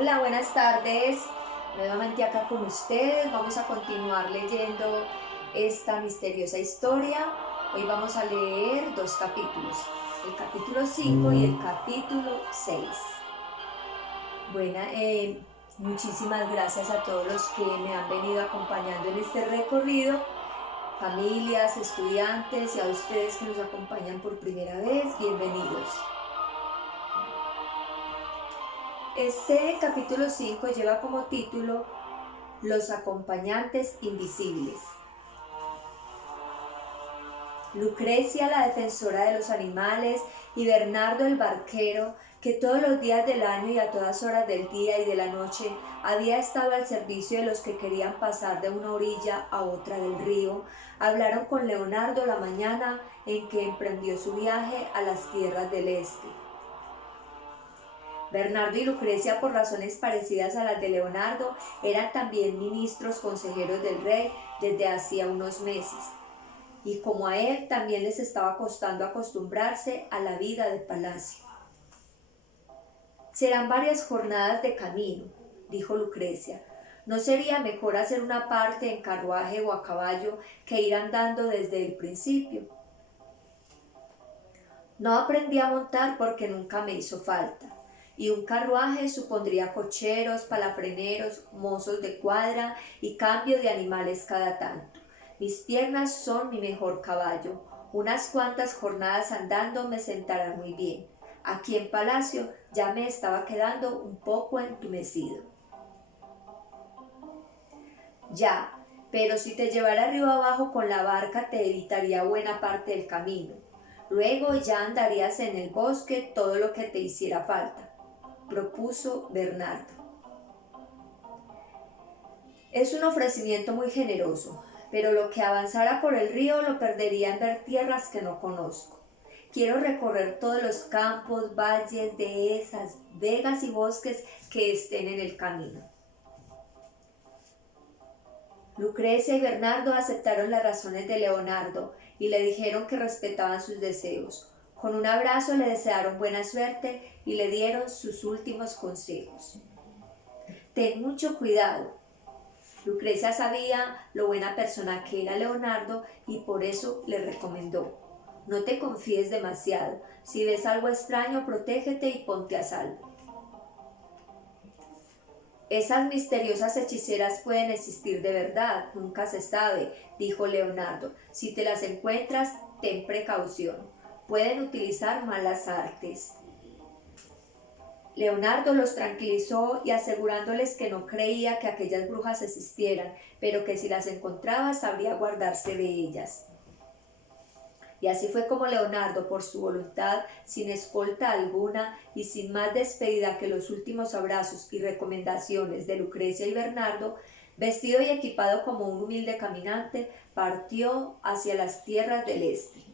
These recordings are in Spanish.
Hola, buenas tardes. Nuevamente acá con ustedes. Vamos a continuar leyendo esta misteriosa historia. Hoy vamos a leer dos capítulos, el capítulo 5 y el capítulo 6. Bueno, muchísimas gracias a todos los que me han venido acompañando en este recorrido, familias, estudiantes y a ustedes que nos acompañan por primera vez, bienvenidos. Este capítulo 5 lleva como título Los acompañantes invisibles. Lucrecia, la defensora de los animales, y Bernardo el barquero, que todos los días del año y a todas horas del día y de la noche había estado al servicio de los que querían pasar de una orilla a otra del río, hablaron con Leonardo la mañana en que emprendió su viaje a las tierras del este. Bernardo y Lucrecia, por razones parecidas a las de Leonardo, eran también ministros consejeros del rey desde hacía unos meses, y como a él también les estaba costando acostumbrarse a la vida de palacio. Serán varias jornadas de camino, dijo Lucrecia. ¿No sería mejor hacer una parte en carruaje o a caballo que ir andando desde el principio? No aprendí a montar porque nunca me hizo falta. Y un carruaje supondría cocheros, palafreneros, mozos de cuadra y cambio de animales cada tanto. Mis piernas son mi mejor caballo. Unas cuantas jornadas andando me sentarán muy bien. Aquí en Palacio ya me estaba quedando un poco entumecido. Ya, pero si te llevara río abajo con la barca te evitaría buena parte del camino. Luego ya andarías en el bosque todo lo que te hiciera falta, propuso Bernardo. Es un ofrecimiento muy generoso, pero lo que avanzara por el río lo perdería en ver tierras que no conozco. Quiero recorrer todos los campos, valles, dehesas, vegas y bosques que estén en el camino. Lucrecia y Bernardo aceptaron las razones de Leonardo y le dijeron que respetaban sus deseos. Con un abrazo le desearon buena suerte y le dieron sus últimos consejos. Ten mucho cuidado. Lucrecia sabía lo buena persona que era Leonardo y por eso le recomendó: no te confíes demasiado. Si ves algo extraño, protégete y ponte a salvo. Esas misteriosas hechiceras pueden existir de verdad, nunca se sabe, dijo Leonardo. Si te las encuentras, ten precaución. Pueden utilizar malas artes. Leonardo los tranquilizó y asegurándoles que no creía que aquellas brujas existieran, pero que si las encontraba sabría guardarse de ellas. Y así fue como Leonardo, por su voluntad, sin escolta alguna y sin más despedida que los últimos abrazos y recomendaciones de Lucrecia y Bernardo, vestido y equipado como un humilde caminante, partió hacia las tierras del este.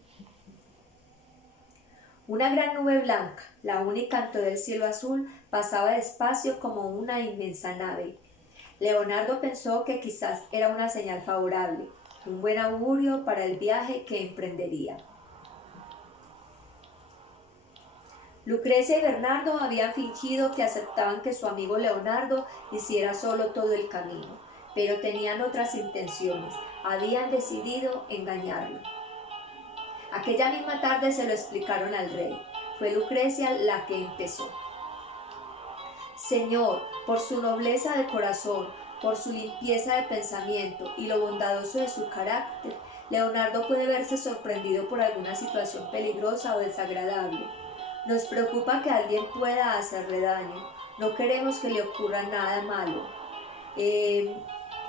Una gran nube blanca, la única en todo el cielo azul, pasaba despacio como una inmensa nave. Leonardo pensó que quizás era una señal favorable, un buen augurio para el viaje que emprendería. Lucrecia y Bernardo habían fingido que aceptaban que su amigo Leonardo hiciera solo todo el camino, pero tenían otras intenciones, habían decidido engañarlo. Aquella misma tarde se lo explicaron al rey. Fue Lucrecia la que empezó. Señor, por su nobleza de corazón, por su limpieza de pensamiento y lo bondadoso de su carácter, Leonardo puede verse sorprendido por alguna situación peligrosa o desagradable. Nos preocupa que alguien pueda hacerle daño. No queremos que le ocurra nada malo,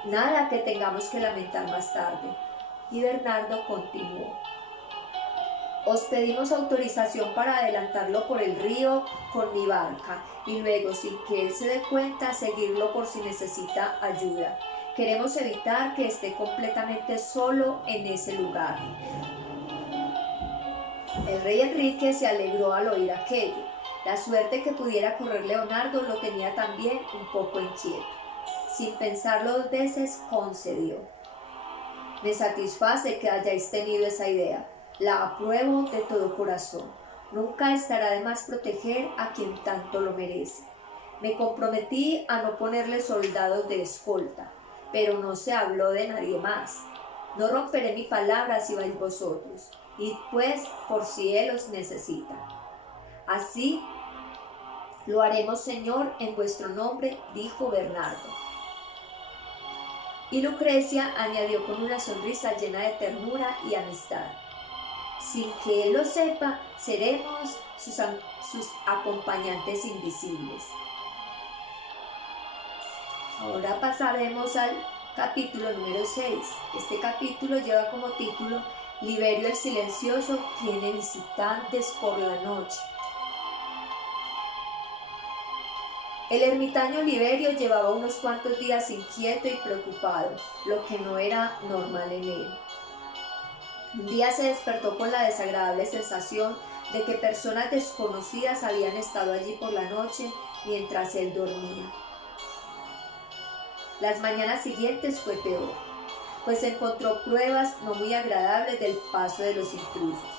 nada que tengamos que lamentar más tarde. Y Bernardo continuó. Os pedimos autorización para adelantarlo por el río con mi barca y luego, sin que él se dé cuenta, seguirlo por si necesita ayuda. Queremos evitar que esté completamente solo en ese lugar. El rey Enrique se alegró al oír aquello. La suerte que pudiera correr Leonardo lo tenía también un poco inquieto. Sin pensarlo dos veces, concedió. Me satisface que hayáis tenido esa idea. La apruebo de todo corazón. Nunca estará de más proteger a quien tanto lo merece. Me comprometí a no ponerle soldados de escolta, pero no se habló de nadie más. No romperé mi palabra si vais vosotros, id pues por si él os necesita. Así lo haremos, Señor, en vuestro nombre, dijo Bernardo. Y Lucrecia añadió con una sonrisa llena de ternura y amistad: sin que él lo sepa, seremos sus acompañantes invisibles. Ahora pasaremos al capítulo número 6. Este capítulo lleva como título: Liberio el Silencioso tiene visitantes por la noche. El ermitaño Liberio llevaba unos cuantos días inquieto y preocupado, lo que no era normal en él. Un día se despertó con la desagradable sensación de que personas desconocidas habían estado allí por la noche mientras él dormía. Las mañanas siguientes fue peor, pues encontró pruebas no muy agradables del paso de los intrusos.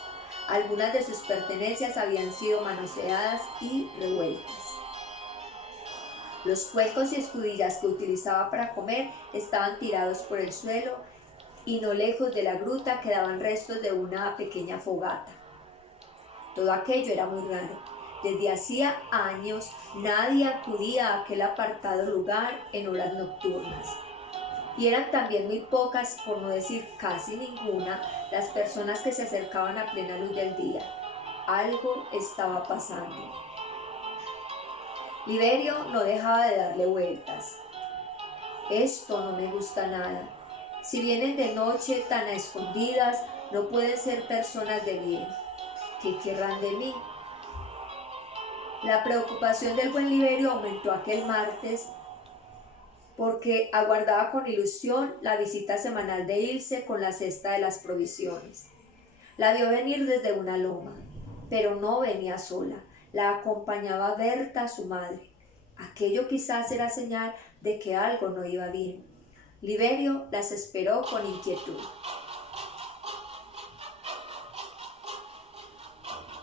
Algunas de sus pertenencias habían sido manoseadas y revueltas. Los cuencos y escudillas que utilizaba para comer estaban tirados por el suelo y no lejos de la gruta quedaban restos de una pequeña fogata. Todo aquello era muy raro. Desde hacía años nadie acudía a aquel apartado lugar en horas nocturnas. Y eran también muy pocas, por no decir casi ninguna, las personas que se acercaban a plena luz del día. Algo estaba pasando. Liberio no dejaba de darle vueltas. Esto no me gusta nada. Si vienen de noche tan a escondidas, no pueden ser personas de bien. ¿Qué querrán de mí? La preocupación del buen Liberio aumentó aquel martes porque aguardaba con ilusión la visita semanal de Ilse con la cesta de las provisiones. La vio venir desde una loma, pero no venía sola. La acompañaba Berta, su madre. Aquello quizás era señal de que algo no iba bien. Liberio las esperó con inquietud.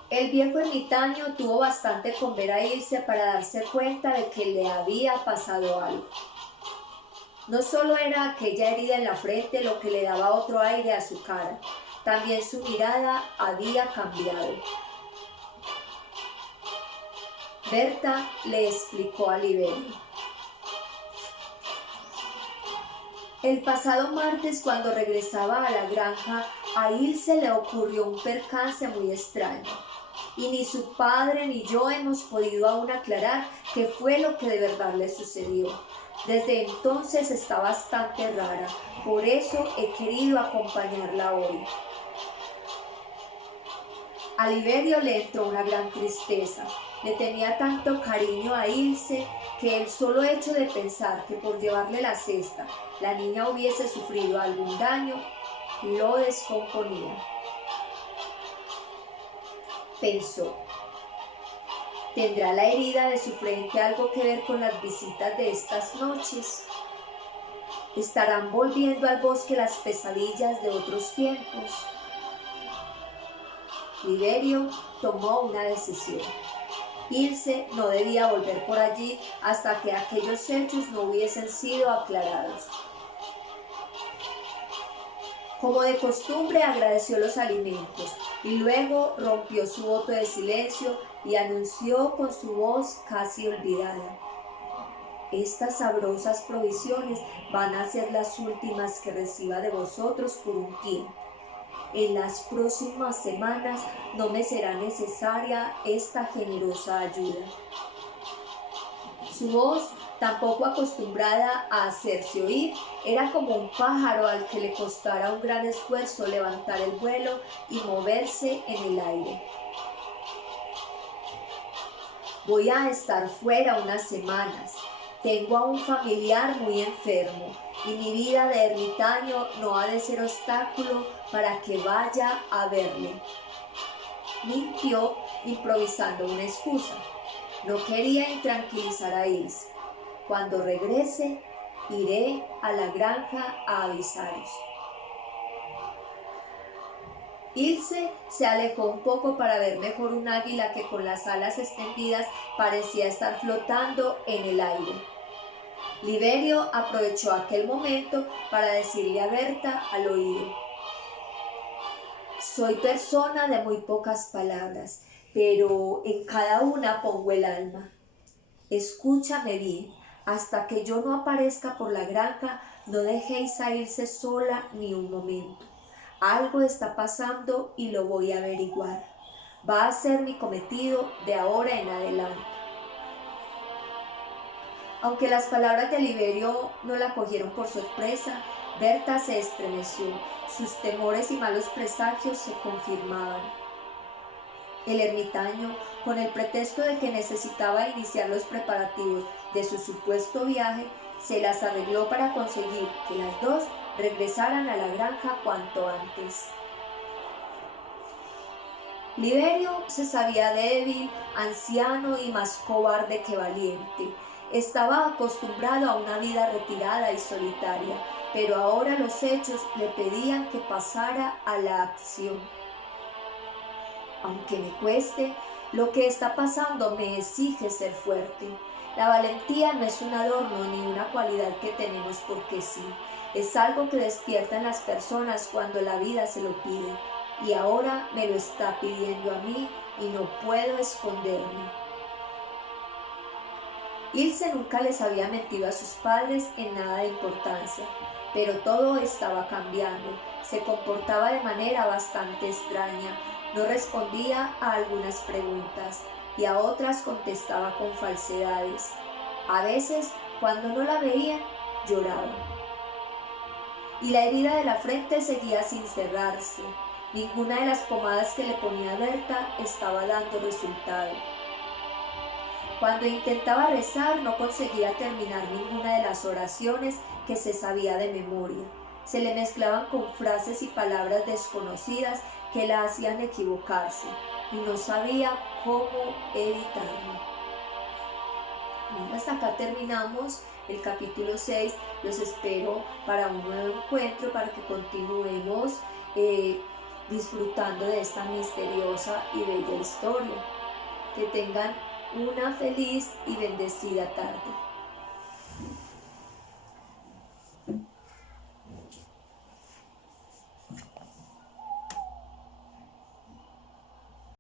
El viejo ermitaño tuvo bastante con ver a Ilse para darse cuenta de que le había pasado algo. No solo era aquella herida en la frente lo que le daba otro aire a su cara, también su mirada había cambiado. Berta le explicó a Liberio. El pasado martes, cuando regresaba a la granja, a Ilse le ocurrió un percance muy extraño. Y ni su padre ni yo hemos podido aún aclarar qué fue lo que de verdad le sucedió. Desde entonces está bastante rara, por eso he querido acompañarla hoy. A Liberio le entró una gran tristeza. Le tenía tanto cariño a Ilse que el solo hecho de pensar que por llevarle la cesta la niña hubiese sufrido algún daño lo descomponía. Pensó: ¿tendrá la herida de su frente algo que ver con las visitas de estas noches? ¿Estarán volviendo al bosque las pesadillas de otros tiempos? Liberio tomó una decisión. Ilse no debía volver por allí hasta que aquellos hechos no hubiesen sido aclarados. Como de costumbre, agradeció los alimentos y luego rompió su voto de silencio y anunció con su voz casi olvidada: estas sabrosas provisiones van a ser las últimas que reciba de vosotros por un tiempo. En las próximas semanas no me será necesaria esta generosa ayuda. Su voz, tan poco acostumbrada a hacerse oír, era como un pájaro al que le costara un gran esfuerzo levantar el vuelo y moverse en el aire. Voy a estar fuera unas semanas. Tengo a un familiar muy enfermo y mi vida de ermitaño no ha de ser obstáculo para que vaya a verle. Mintió improvisando una excusa. No quería intranquilizar a Ilse. Cuando regrese, iré a la granja a avisaros. Ilse se alejó un poco para ver mejor un águila que con las alas extendidas parecía estar flotando en el aire. Liberio aprovechó aquel momento para decirle a Berta al oído: soy persona de muy pocas palabras, pero en cada una pongo el alma. Escúchame bien, hasta que yo no aparezca por la granja, no dejéis a Ilse sola ni un momento. Algo está pasando y lo voy a averiguar. Va a ser mi cometido de ahora en adelante. Aunque las palabras de Liberio no la cogieron por sorpresa, Berta se estremeció. Sus temores y malos presagios se confirmaban. El ermitaño, con el pretexto de que necesitaba iniciar los preparativos de su supuesto viaje, se las arregló para conseguir que las dos regresaran a la granja cuanto antes. Liberio se sabía débil, anciano y más cobarde que valiente. Estaba acostumbrado a una vida retirada y solitaria, pero ahora los hechos le pedían que pasara a la acción. Aunque me cueste, lo que está pasando me exige ser fuerte. La valentía no es un adorno ni una cualidad que tenemos porque sí. Es algo que despierta en las personas cuando la vida se lo pide. Y ahora me lo está pidiendo a mí y no puedo esconderme. Ilse nunca les había mentido a sus padres en nada de importancia, pero todo estaba cambiando. Se comportaba de manera bastante extraña. No respondía a algunas preguntas y a otras contestaba con falsedades. A veces, cuando no la veía, lloraba. Y la herida de la frente seguía sin cerrarse. Ninguna de las pomadas que le ponía Berta estaba dando resultado. Cuando intentaba rezar, no conseguía terminar ninguna de las oraciones que se sabía de memoria. Se le mezclaban con frases y palabras desconocidas que la hacían equivocarse y no sabía cómo evitarlo. Hasta acá terminamos el capítulo 6. Los espero para un nuevo encuentro, para que continuemos disfrutando de esta misteriosa y bella historia. Que tengan una feliz y bendecida tarde.